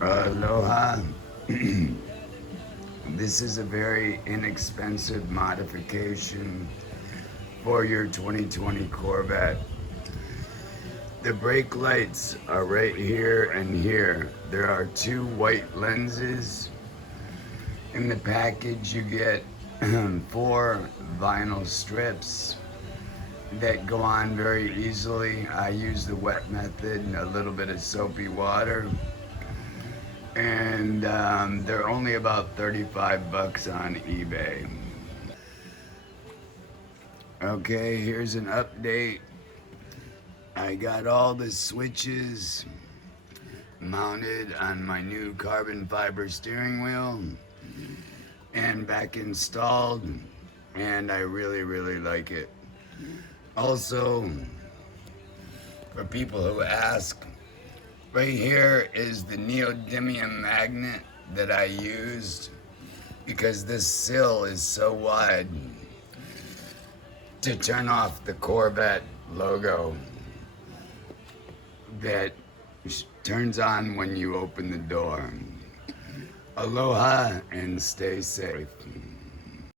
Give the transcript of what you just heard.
Aloha. This is a very inexpensive modification for your 2020 Corvette. The brake lights are right here and here. There are two white lenses. In the package you get 4 vinyl strips that go on very easily. I use the wet method and a little bit of soapy water. And they're only about 35 bucks on eBay. Okay, here's an update. I got all the switches mounted on my new carbon fiber steering wheel and back installed, and I really like it. Also, for people who ask, right here is the neodymium magnet that I used because this sill is so wide to turn off the Corvette logo that turns on when you open the door. Aloha and stay safe.